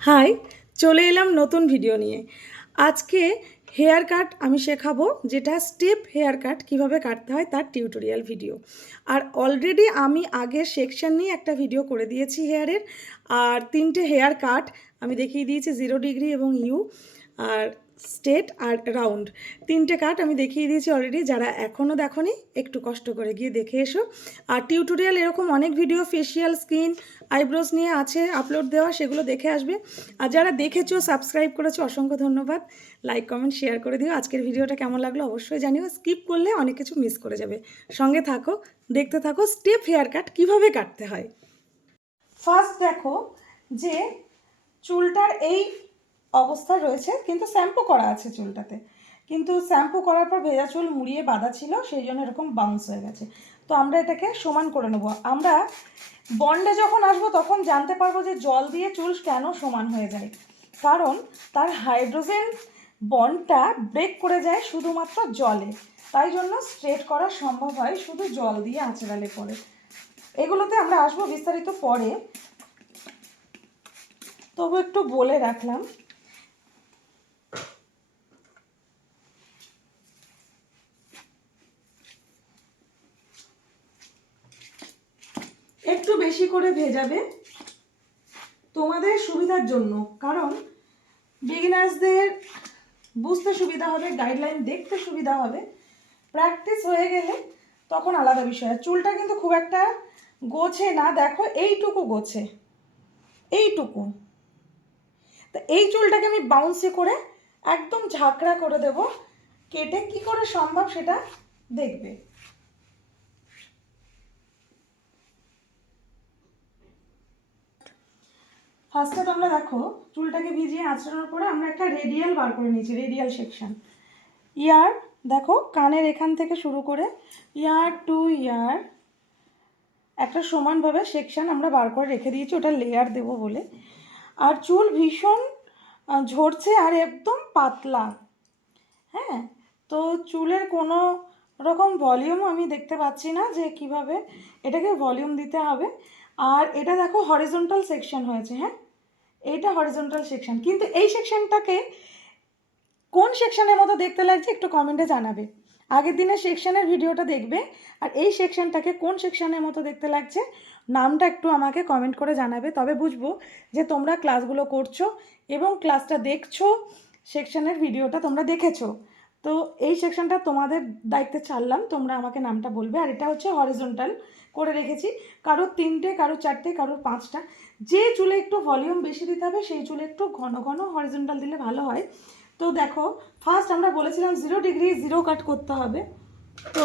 High, চলে এলাম নতুন ভিডিও নিয়ে। আজকে হেয়ার কাট আমি শেখাবো, যেটা স্টেপ হেয়ার কাট কীভাবে কাটতে হয় তার টিউটোরিয়াল ভিডিও আর অলরেডি আমি আগের সেকশন নিয়ে একটা ভিডিও করে দিয়েছি হেয়ারের, আর তিনটে হেয়ার কাট আমি দেখিয়ে দিয়েছি জিরো ডিগ্রি এবং ইউ আর স্টেট আর রাউন্ড। তিনটে কাট আমি দেখিয়ে দিয়েছি অলরেডি যারা এখনও দেখনি, একটু কষ্ট করে গিয়ে দেখে এসো। আর টিউটোরিয়াল এরকম অনেক ভিডিও ফেসিয়াল স্কিন আইব্রোস নিয়ে আছে আপলোড দেওয়া, সেগুলো দেখে আসবে। আর যারা দেখেছ সাবস্ক্রাইব করেছ, অসংখ্য ধন্যবাদ। লাইক কমেন্ট শেয়ার করে দিও। আজকের ভিডিওটা কেমন লাগল অবশ্যই জানিও। স্কিপ করলে অনেক কিছু মিস করে যাবে। সঙ্গে থাকো, দেখতে থাকো স্টেপ হেয়ার কাট কীভাবে কাটতে হয়। ফার্স্ট দেখো যে চুলটার এই অবস্থা রয়েছে, কিন্তু শ্যাম্পু করা আছে চুলটাতে। কিন্তু শ্যাম্পু করার পর ভেজা চুল মুড়িয়ে বাঁধা ছিল, সেই জন্য এরকম বাউন্স হয়ে গেছে। তো আমরা এটাকে সমান করে নেব। আমরা বন্ডে যখন আসব তখন জানতে পারব যে জল দিয়ে চুল কেন সমান হয়ে যায়। কারণ তার হাইড্রোজেন বন্ডটা ব্রেক করে যায় শুধুমাত্র জলে। তাই জন্য স্ট্রেট করা সম্ভব হয় শুধু জল দিয়ে আঁচড়ালে পরে। এগুলোতে আমরা আসব বিস্তারিত পরে। তবু একটু বলে রাখলাম একটু বেশি করে ভেজাবে তোমাদের সুবিধার জন্য। কারণ বিগিনার্সদের বুঝতে সুবিধা হবে গাইডলাইন দেখতে সুবিধা হবে প্র্যাকটিস হয়ে গেলে তখন আলাদা বিষয়। চুলটা কিন্তু খুব একটা গোছে না, দেখো এইটুকু গোছে। এইটুকু। তা এই চুলটাকে আমি বাউন্সি করে একদম ঝাঁকড়া করে দেব, কেটে কি করে সম্ভব সেটা দেখবে। ফার্স্টে তোমরা দেখো, চুলটাকে ভিজিয়ে আঁচড়ানোর পরে আমরা একটা রেডিয়াল বার করে নিয়েছি রেডিয়াল সেকশন ইয়ার দেখো, কানের এখান থেকে শুরু করে ইয়ার টু ইয়ার একটা সমানভাবে সেকশন আমরা বার করে রেখে দিয়েছি, ওটা লেয়ার দেব বলে। আর চুল ভীষণ ঝরছে আর একদম পাতলা। হ্যাঁ তো চুলের কোনো রকম ভলিউম আমি দেখতে পাচ্ছি না যে কীভাবে এটাকে ভলিউম দিতে হবে। আর এটা দেখো হরিজন্টাল সেকশন হয়েছে হ্যাঁ? এইটা হরিজন্টাল সেকশন কিন্তু এই সেকশনটাকে কোন সেকশনের মতো দেখতে লাগছে একটু কমেন্টে জানাবে। আগের দিনের সেকশনের ভিডিওটা দেখবে, আর এই সেকশনটাকে কোন সেকশনের মতো দেখতে লাগছে, নামটা একটু আমাকে কমেন্ট করে জানাবে। তবে বুঝব যে তোমরা ক্লাসগুলো করছ এবং ক্লাসটা দেখছ সেকশনের ভিডিওটা তোমরা দেখেছ। তো এই সেকশনটা তোমাদের দায়িত্বে ছাড়লাম, তোমরা আমাকে নামটা বলবে। আর এটা হচ্ছে হরিজন্টাল করে রেখেছি। কারোর তিনটে, কারও চারটে কারোর পাঁচটা। যে চুলে একটু ভলিউম বেশি দিতে হবে, সেই চুলে একটু ঘন ঘন হরিজন্টাল দিলে ভালো হয়। তো দেখো ফার্স্ট আমরা বলেছিলাম জিরো ডিগ্রি জিরো কাট করতে হবে। তো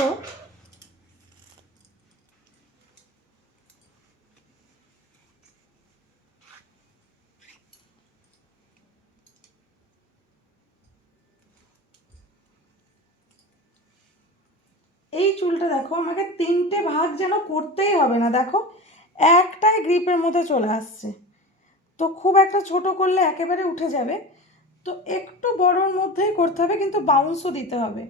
এই চুলটা দেখো, আমাকে তিনটে ভাগ যেন করতেই হবে না, দেখো। একটাই গ্রিপের মধ্যে চলে আসছে। তো খুব একটা ছোট করলে একেবারে উঠে যাবে। তো একটু বড়োর মধ্যেই করতে হবে, কিন্তু বাউন্সও দিতে হবে।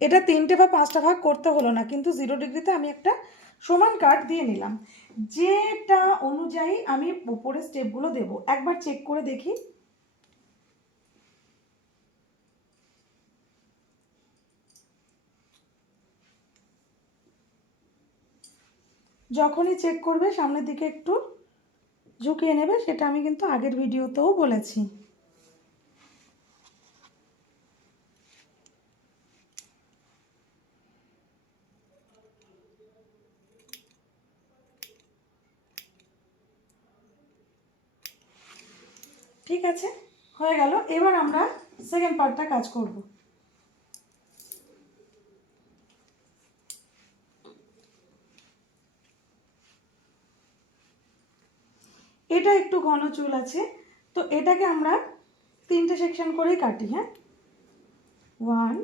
এটা তিনটে বা পাঁচটা ভাগ করতে হলো না, কিন্তু জিরো ডিগ্রিতে আমি একটা সমান কাট দিয়ে নিলাম। যেটা অনুযায়ী আমি উপরে স্টেপগুলো দেব। একবার চেক করে দেখি। যখনই চেক করবে, সামনের দিকে একটু ঝুঁকিয়ে নেবে, সেটা আমি কিন্তু আগের ভিডিওতেও বলেছি। ঠিক আছে? হয়ে গেল। এবার আমরা সেকেন্ড পার্টটা কাজ করব এটা একটু ঘন চুল আছে, তো এটাকে আমরা তিনটে সেকশন করেই কাটি হ্যাঁ? ওয়ান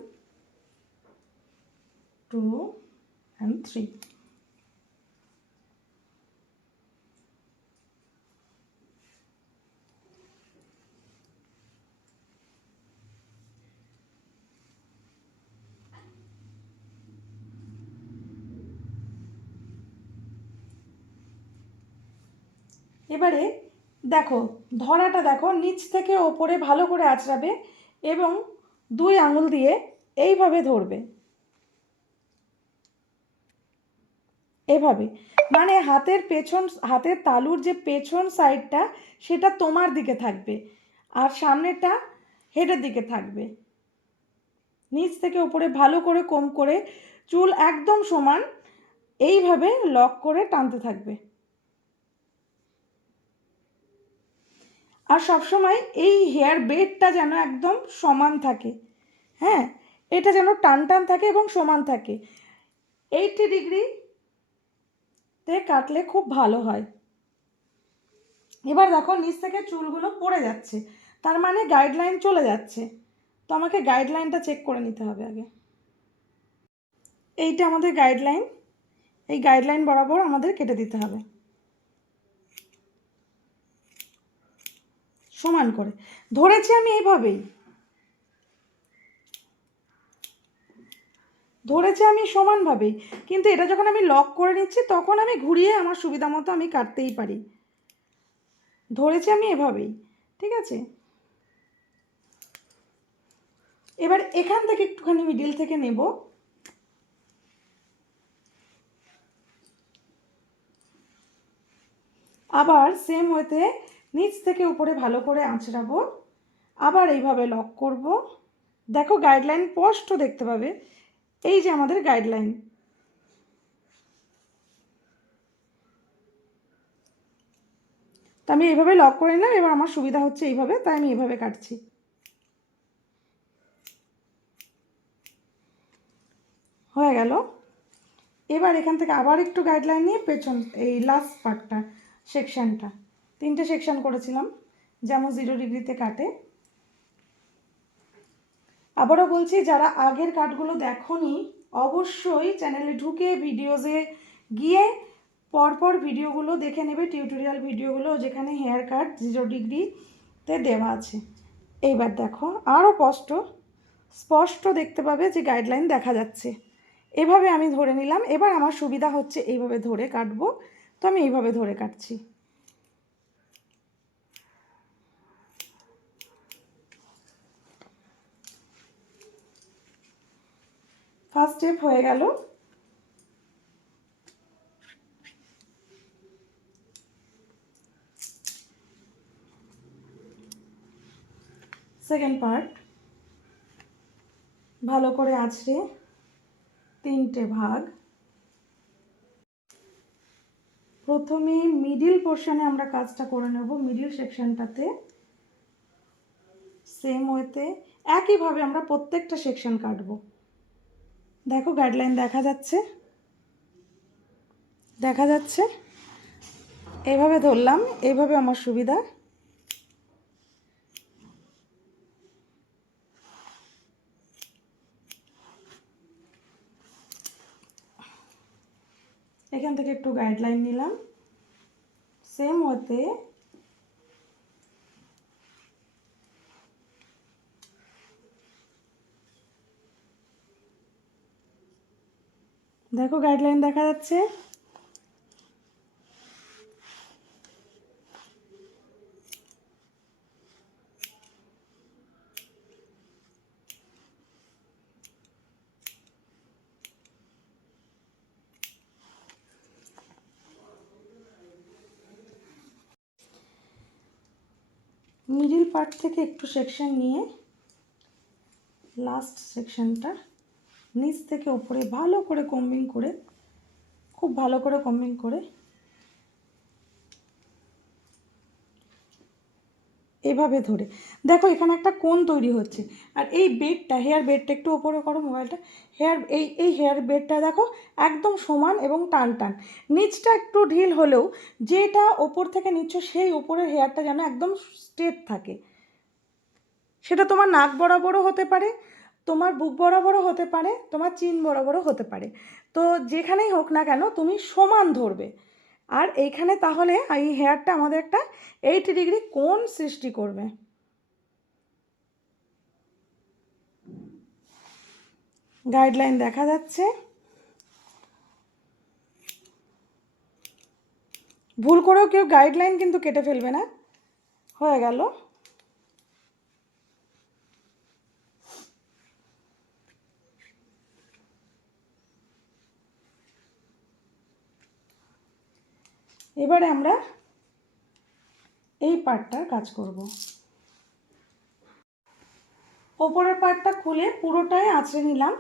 টু অ্যান্ড থ্রি এবারে দেখো, ধরাটা দেখো, নিচ থেকে ওপরে ভালো করে আঁচড়াবে এবং দুই আঙুল দিয়ে এইভাবে ধরবে। এভাবে। মানে হাতের পেছন, হাতের তালুর যে পেছন সাইডটা, সেটা তোমার দিকে থাকবে আর সামনেটা হেডের দিকে থাকবে। নিচ থেকে উপরে ভালো করে কম করে চুল একদম সমান এইভাবে লক করে টানতে থাকবে। আর সবসময় এই হেয়ার বেডটা যেন একদম সমান থাকে। হ্যাঁ এটা যেন টান টান থাকে এবং সমান থাকে। এইটি ডিগ্রি তে কাটলে খুব ভালো হয়। এবার দেখো নিচ থেকে চুলগুলো পড়ে যাচ্ছে। তার মানে গাইডলাইন চলে যাচ্ছে। তো আমাকে গাইডলাইনটা চেক করে নিতে হবে আগে। এইটা আমাদের গাইডলাইন এই গাইডলাইন বরাবর আমাদের কেটে দিতে হবে। সমান করে। ধরেছি আমি এইভাবেই। ধরেছি আমি সমানভাবেই। কিন্তু এটা যখন আমি লক করে নিচ্ছি, তখন আমি ঘুরিয়ে আমার সুবিধা মতো আমি কাটতেই পারি। ধরেছি আমি এভাবেই, ঠিক আছে? এবার এখান থেকে একটুখানি মিডিল থেকে নেব। আবার সেম ওয়েতে নিচ থেকে উপরে ভালো করে আঁচড়াবো। আবার এইভাবে লক করব। দেখো গাইডলাইন স্পষ্ট দেখতে পাবে। এই যে আমাদের গাইডলাইন তো আমি এইভাবে লক করে নিলাম, এবার আমার সুবিধা হচ্ছে এইভাবে, তাই আমি এইভাবে কাটছি। হয়ে গেল। এবার এখান থেকে আবার একটু গাইডলাইন নিয়ে পেছন, এই লাস্ট পার্টটা সেকশনটা তিনটে সেকশন করেছিলাম, যেমন জিরো ডিগ্রিতে কাটে। আবারও বলছি, যারা আগের কাটগুলো দেখনি, অবশ্যই চ্যানেলে ঢুকে ভিডিওসে গিয়ে পরপর ভিডিওগুলো দেখে নেবে টিউটোরিয়াল ভিডিওগুলো যেখানে হেয়ার কাট জিরো ডিগ্রিতে দেওয়া আছে। এইবার দেখো, আরও স্পষ্ট স্পষ্ট দেখতে পাবে যে গাইডলাইন দেখা যাচ্ছে। এভাবে আমি ধরে নিলাম, এবার আমার সুবিধা হচ্ছে এইভাবে ধরে কাটবো, তো আমি এইভাবে ধরে কাটছি। ফার্স্ট স্টেপ হয়ে গেল। সেকেন্ড পার্ট ভালো করে আছড়ে তিনটে ভাগ। প্রথমে মিডিল পোর্শনে আমরা কাজটা করে নেব মিডিল সেকশনটাতে সেম ওয়েতে একইভাবে আমরা প্রত্যেকটা সেকশন কাটবো। দেখো গাইডলাইন দেখা যাচ্ছে। দেখা যাচ্ছে। এইভাবে ধরলাম এইভাবে আমার সুবিধা। এখান থেকে একটু গাইডলাইন নিলাম। সেম ওতে দেখো গাইডলাইন দেখা যাচ্ছে। মিডিল পার্ট থেকে একটু সেকশন নিয়ে লাস্ট সেকশনটা নিচ থেকে উপরে ভালো করে কম্বিং করে, খুব ভালো করে কম্বিং করে এভাবে ধরে। দেখো এখানে একটা কোণ তৈরি হচ্ছে। আর এই বেডটা হেয়ার বেডটা একটু ওপরে করো মোবাইলটা। হেয়ার এই এই হেয়ার বেডটা দেখো একদম সমান এবং টান টান নিচটা একটু ঢিল হলেও যেটা ওপর থেকে নিচ্ছ সেই ওপরের হেয়ারটা যেন একদম স্ট্রেট থাকে। সেটা তোমার নাক বরাবরও হতে পারে তোমার বুক বরাবরও হতে পারে, তোমার চিন বরাবরও হতে পারে। তো যেখানেই হোক না কেন, তুমি সমান ধরবে। আর এইখানে তাহলে এই হেয়ারটা আমাদের একটা এইটি ডিগ্রি কোণ সৃষ্টি করবে। গাইডলাইন দেখা যাচ্ছে। ভুল করেও কেউ গাইডলাইন কিন্তু কেটে ফেলবে না। হয়ে গেল। এবারে আমরা এই পার্টটার কাজ করব। ওপরের পার্টটা খুলে পুরোটাই আঁচড়ে নিলাম।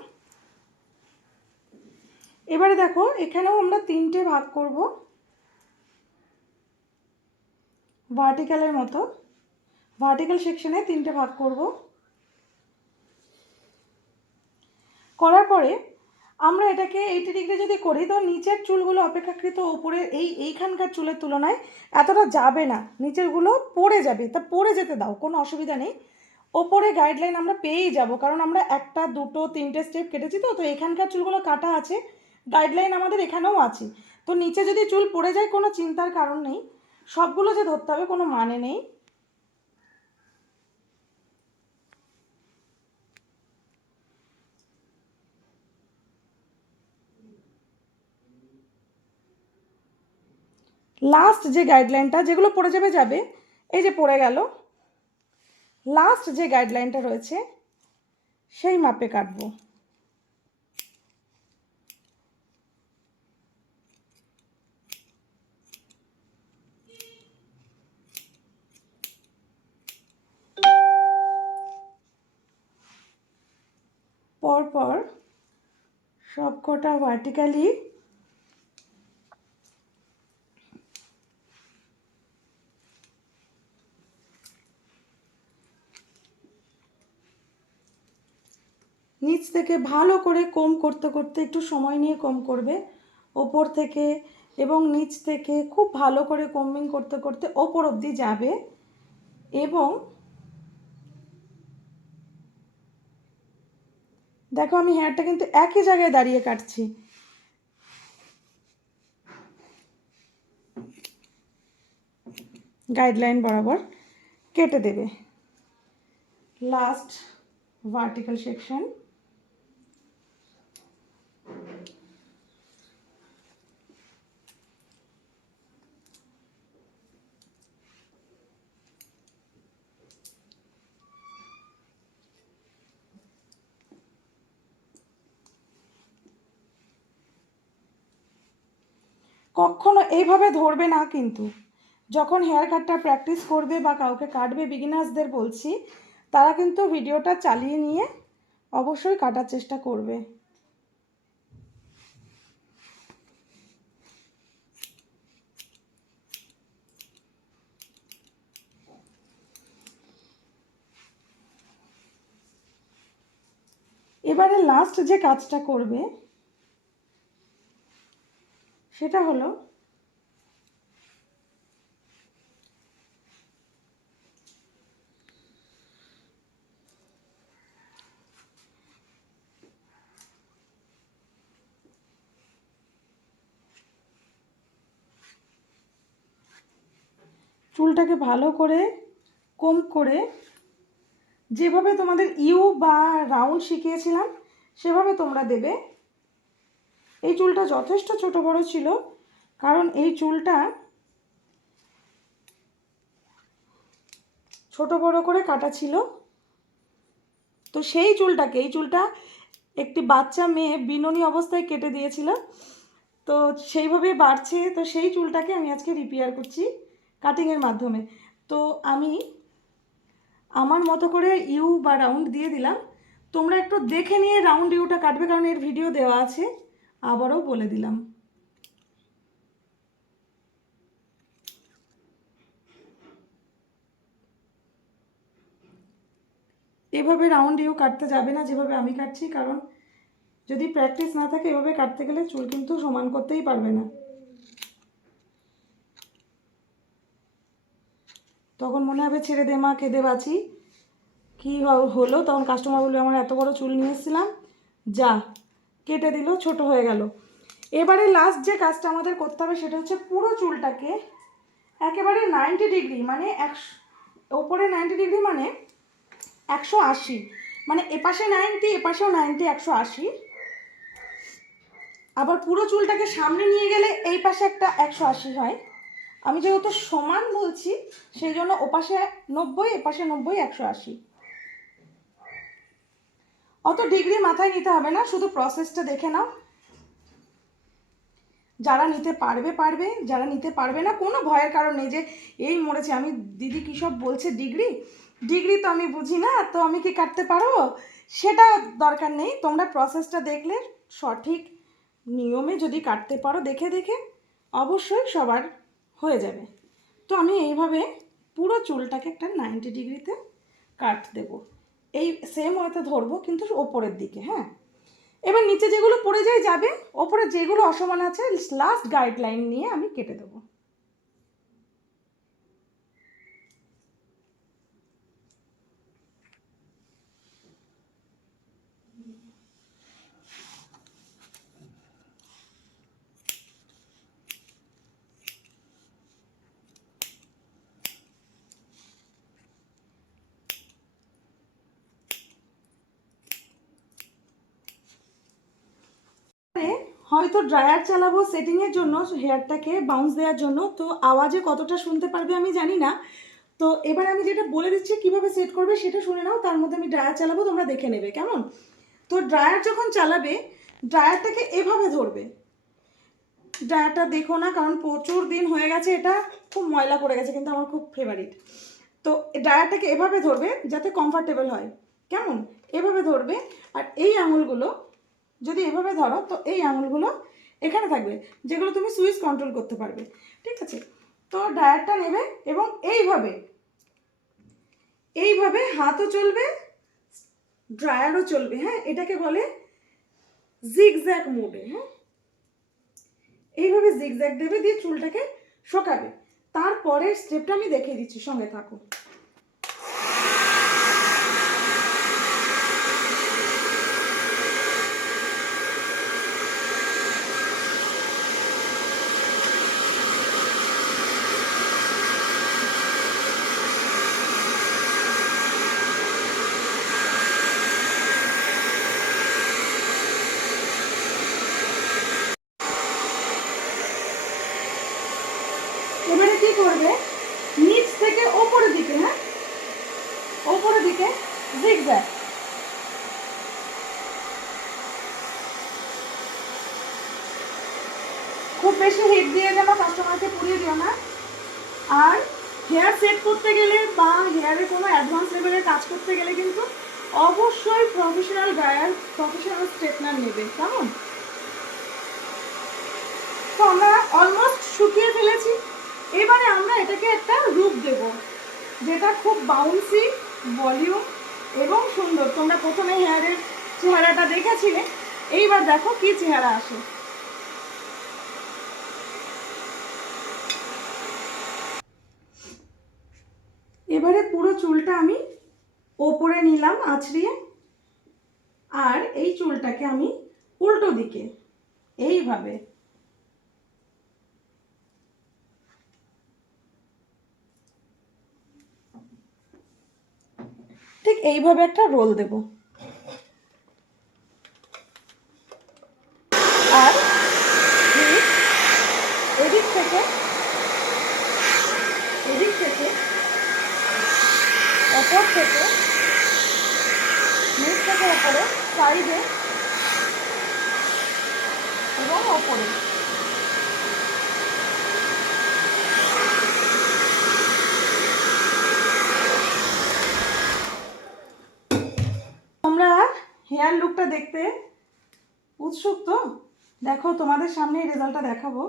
এবারে দেখো, এখানেও আমরা তিনটে ভাগ করব। ভার্টিক্যালের মতো। ভার্টিক্যাল সেকশনে তিনটে ভাগ করব। করার পরে আমরা এটাকে এইটি ডিগ্রি যদি করি, তো নিচের চুলগুলো অপেক্ষাকৃত ওপরে এই এইখানকার চুলের তুলনায় এতটা যাবে না। নিচেরগুলো পড়ে যাবে, তা পড়ে যেতে দাও, কোনো অসুবিধা নেই। ওপরে গাইডলাইন আমরা পেয়েই যাব, কারণ আমরা একটা, দুটো, তিনটে স্টেপ কেটেছি তো তো এখানকার চুলগুলো কাটা আছে গাইডলাইন আমাদের এখানেও আছে। তো নিচে যদি চুল পড়ে যায়, কোনো চিন্তার কারণ নেই। সবগুলো যে ধরতে হবে, কোনো মানে নেই। লাস্ট যে গাইডলাইনটা যেগুলো পড়ে যাবে যাবে। এই যে পড়ে গেল। লাস্ট যে গাইডলাইনটা রয়েছে, সেই মাপে কাটবো। পরপর সব কটা ভার্টিক্যালি নিচ থেকে ভালো করে কম করতে করতে একটু সময় নিয়ে কম করবে। ওপর থেকে এবং নিচ থেকে খুব ভালো করে কম্বিং করতে করতে ওপর অবধি যাবে এবং দেখো আমি হেয়ারটা কিন্তু একই জায়গায় দাঁড়িয়ে কাটছি। গাইডলাইন বরাবর কেটে দেবে। লাস্ট ভার্টিক্যাল সেকশন কখনো এইভাবে ধরবে না কিন্তু। যখন হেয়ার কাটটা প্র্যাকটিস করবে বা কাউকে কাটবে বিগিনার্সদের বলছি, তারা কিন্তু ভিডিওটা চালিয়ে নিয়ে অবশ্যই কাটার চেষ্টা করবে। এবারে লাস্ট যে কাজটা করবে সেটা হলো চুলটাকে ভালো করে কম করে যেভাবে তোমাদের ইউ বা রাউন্ড শিখিয়েছিলাম, সেভাবে তোমরা দেবে এই চুলটা যথেষ্ট ছোট বড় ছিল, কারণ এই চুলটা ছোট বড় করে কাটা ছিল। তো সেই চুলটাকে, এই চুলটা একটি বাচ্চা মেয়ে বিননি অবস্থায় কেটে দিয়েছিল। তো সেইভাবে বাড়ছে, তো সেই চুলটাকে আমি আজকে রিপেয়ার করছি কাটিংয়ের মাধ্যমে। তো আমি আমার মতো করে ইউ বা রাউন্ড দিয়ে দিলাম। তোমরা একটু দেখে নিয়ে রাউন্ড ইউটা কাটবে, কারণ এর ভিডিও দেওয়া আছে। আবারও বলে দিলাম। এভাবে রাউন্ড ইউ কাটতে যাবে না যেভাবে আমি কাটছি, কারণ যদি প্র্যাকটিস না থাকে, এভাবে কাটতে গেলে চুল কিন্তু সমান করতেই পারবে না। তখন মনে হবে, ছেড়ে দে মা কেঁদে বাঁচি। কী হলো? তখন কাস্টমার বলবে, আমার এত বড় চুল নিয়ে এসেছিলাম। যা কেটে দিল, ছোট হয়ে গেল। এবারে লাস্ট যে কাজটা আমাদের করতে হবে সেটা হচ্ছে পুরো চুলটাকে একেবারে নাইনটি ডিগ্রি মানে একশো ওপরে নাইনটি ডিগ্রি মানে একশো আশি। মানে এপাশে নাইনটি এপাশেও নাইনটি একশো আশি। আবার পুরো চুলটাকে সামনে নিয়ে গেলে এই পাশে একটা একশো আশি হয়। আমি যেহেতু সমান বলছি, সেই জন্য ওপাশে নব্বই, এপাশে নব্বই, একশো আশি। অত ডিগ্রি মাথায় নিতে হবে না, শুধু প্রসেসটা দেখে নাও। যারা নিতে পারবে পারবে, যারা নিতে পারবে না, কোনো ভয়ের কারণ নেই যে, এই মরেছে, আমি, দিদি কী সব বলছে ডিগ্রি ডিগ্রি তো আমি বুঝি না, তো আমি কি কাটতে পারব? সেটা দরকার নেই, তোমরা প্রসেসটা দেখলে সঠিক নিয়মে যদি কাটতে পারো, দেখে দেখে, অবশ্যই সবার হয়ে যাবে। তো আমি এইভাবে পুরো চুলটাকে একটা নাইনটি ডিগ্রিতে কাট দেব। এই সেম ওয়েতে ধরবো, কিন্তু ওপরের দিকে হ্যাঁ? এবার নিচে যেগুলো পড়ে যায় যাবে, ওপরে যেগুলো অসমান আছে লাস্ট গাইডলাইন নিয়ে আমি কেটে দেবো পরে হয়তো ড্রায়ার চালাবো সেটিংয়ের জন্য হেয়ারটাকে বাউন্স দেওয়ার জন্য, তো আওয়াজে কতটা শুনতে পারবে আমি জানি না। তো এবার আমি যেটা বলে দিচ্ছি, কীভাবে সেট করবে সেটা শুনে নাও, তার মধ্যে আমি ড্রায়ার চালাবো, তোমরা দেখে নেবে, কেমন? তো ড্রায়ার যখন চালাবে, ড্রায়ারটাকে এভাবে ধরবে। ড্রায়ারটা দেখো না, কারণ প্রচুর দিন হয়ে গেছে, এটা খুব ময়লা পড়ে গেছে, কিন্তু আমার খুব ফেভারিট তো ড্রায়ারটাকে এভাবে ধরবে, যাতে কমফর্টেবল হয়। কেমন? এভাবে ধরবে, আর এই আঙুলগুলো, যদি এভাবে ধরো, তো এই আঙুলগুলো এখানে থাকবে, যেগুলো তুমি সুইচ কন্ট্রোল করতে পারবে। ঠিক আছে? তো ডায়ারটা নেবে এবং এইভাবে এইভাবে হাতও চলবে ড্রায়ারও চলবে হ্যাঁ? এটাকে বলে জিগজ্যাগ মোডে হ্যাঁ? এইভাবে জিগজ্যাগ দেবে, দিয়ে চুলটাকে শোকাবে। তারপরের স্টেপটা আমি দেখিয়ে দিচ্ছি, সঙ্গে থাকো এবারে কি করবে নিচ থেকে ওপরের দিকে হ্যাঁ ওপরের দিকে জিগজ্যাগ খুব বেশি হিট দিয়ে যেন কাস্টমারকে পুড়িয়ে দিও না। আর হেয়ার সেট করতে গেলে বা হেয়ারে কোনো অ্যাডভান্স লেভেলের কাজ করতে গেলে কিন্তু অবশ্যই প্রফেশনাল গায়ার প্রফেশনাল স্ট্রেটনার নেবে, কেমন? তো আমরা অলমোস্ট শুকিয়ে ফেলেছি। এবারে আমরা এটাকে একটা রূপ দেব, যেটা খুব বাউন্সি ভলিউম এবং সুন্দর। তোমরা প্রথমে হেয়ারের চেহারাটা দেখেছিলে, এইবার দেখো কি চেহারা আসে। এবারে পুরো চুলটা আমি ওপরে নিলাম আছড়িয়ে, আর এই চুলটাকে আমি উল্টো দিকে, এইভাবে। ঠিক এইভাবে একটা রোল দেব। আর এদিক থেকে এদিক থেকে অপর থেকে নিচ থেকে ওপরে, সাইডে এবং ওপরে। তোমরা হেয়ার লুকটা দেখতে উৎসুক তো? দেখো, তোমাদের সামনে রেজাল্টটা দেখাবো।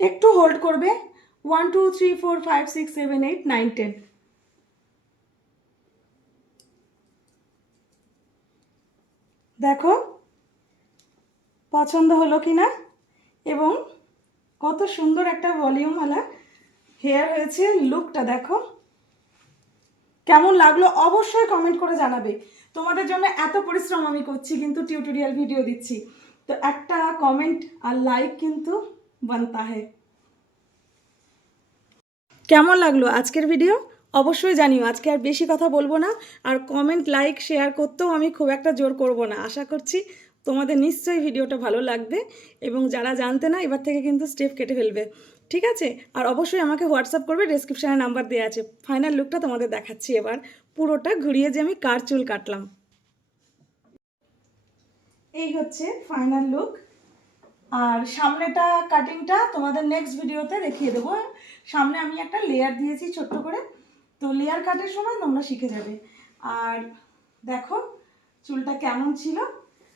একটু হোল্ড করবে। One two three four five six seven eight nine ten দেখো, পছন্দ হলো কি না এবং কত সুন্দর একটা ভলিউমওয়ালা হেয়ার হয়েছে লুকটা দেখো। কেমন লাগল অবশ্যই কমেন্ট করে জানাবে। তোমাদের জন্য এত পরিশ্রম আমি করছি, কিন্তু টিউটোরিয়াল ভিডিও দিচ্ছি। তো একটা কমেন্ট আর লাইক কিন্তু বানতা है। কেমন লাগল আজকের ভিডিও অবশ্যই জানিও, আজকে আর বেশি কথা বলব না। আর কমেন্ট লাইক শেয়ার করতেও আমি খুব একটা জোর করব না। আশা করছি তোমাদের নিশ্চয়ই ভিডিওটা ভালো লাগবে এবং যারা জানতে না, এবার থেকে কিন্তু স্টেপ কেটে ফেলবে। ঠিক আছে? আর অবশ্যই আমাকে হোয়াটসঅ্যাপ করবে ডেসক্রিপশানে নাম্বার দেওয়া আছে। ফাইনাল লুকটা তোমাদের দেখাচ্ছি এবার। পুরোটা ঘুরিয়ে যে আমি কার চুল কাটলাম। এই হচ্ছে ফাইনাল লুক আর সামনেটা কাটিংটা তোমাদের নেক্সট ভিডিওতে দেখিয়ে দেবো। সামনে আমি একটা লেয়ার দিয়েছি ছোট্ট করে। তো লেয়ার কাটের সময় তোমরা শিখে যাবে। আর দেখো, চুলটা কেমন ছিল?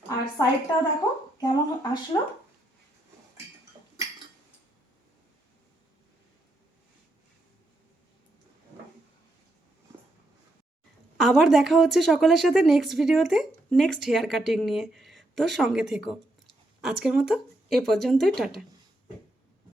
আর সাইডটাও দেখো, কেমন আসলো? আবার দেখা হচ্ছে সকলের সাথে নেক্সট ভিডিওতে নেক্সট হেয়ার কাটিং নিয়ে। তো সঙ্গে থেকো। আজকের মতো এ পর্যন্তই টাটা।